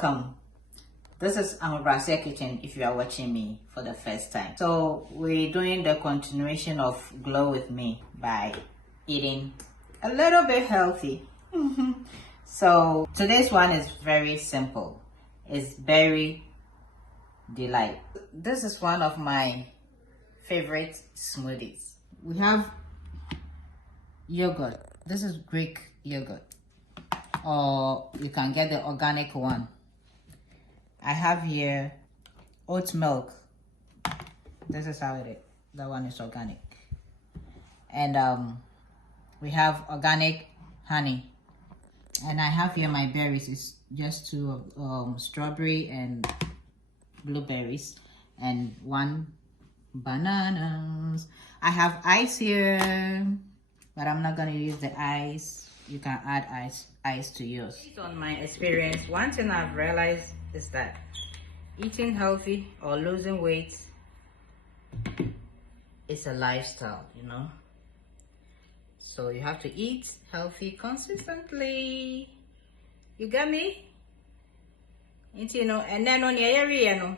welcome. This is Amabrasia Kitchen if you are watching me for the first time. So we're doing the continuation of Glow with Me by eating a little bit healthy. So today's one is very simple. It's berry delight. This is one of my favorite smoothies. We have yogurt. This is Greek yogurt, or you can get the organic one. I have here oat milk. This is how it is. That one is organic. And we have organic honey. And I have here my berries. It's just two strawberry and blueberries, and one bananas. I have ice here, but I'm not gonna use the ice. You can add ice to yours. Based on my experience, one thing I've realized is that eating healthy or losing weight is a lifestyle, you know. So you have to eat healthy consistently. You got me? You know, and then on your area, you know,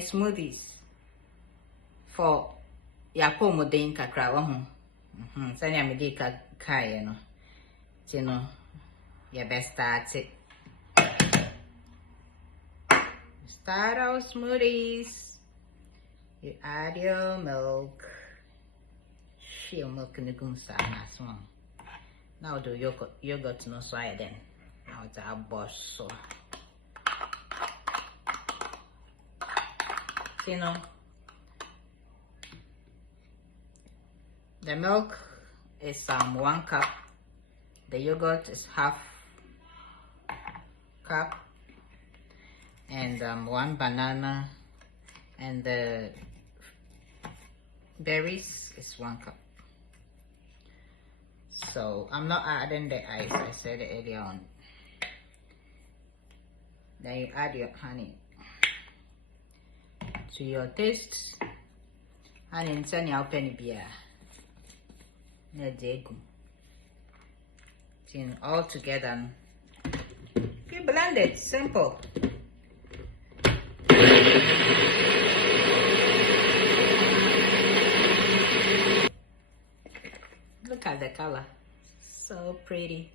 smoothies for your pomodin kakra. Sanya medika kai, you know, your best start it. Start our smoothies. You add your milk. Shea milk in the nice one. Now do yogurt no soy then. Now it's a boss so. You know, the milk is 1 cup. The yogurt is half cup, and 1 banana, and the berries is 1 cup. So I'm not adding the ice. I said it earlier on. Then you add your honey to your taste. Honey in sunny penny beer. All together. You blend it, simple. Look at the color, so pretty.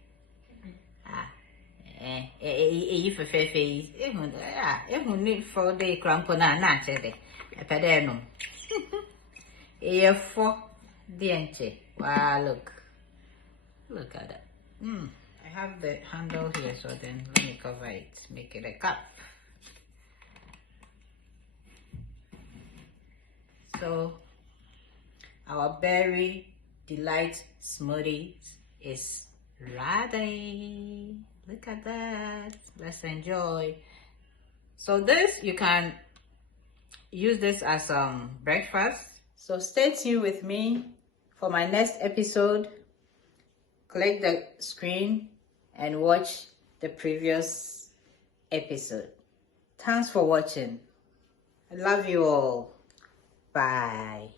If a face, if need for the crampona, naturally, a pedernum. For the wow, look at that. I have the handle here, so then let me cover it, make it a cup. So our berry delight smoothie is ready. Look at that. Let's enjoy. So this, you can use this as breakfast. So stay tuned with me for my next episode. Click the screen and watch the previous episode. Thanks for watching. I love you all. Bye.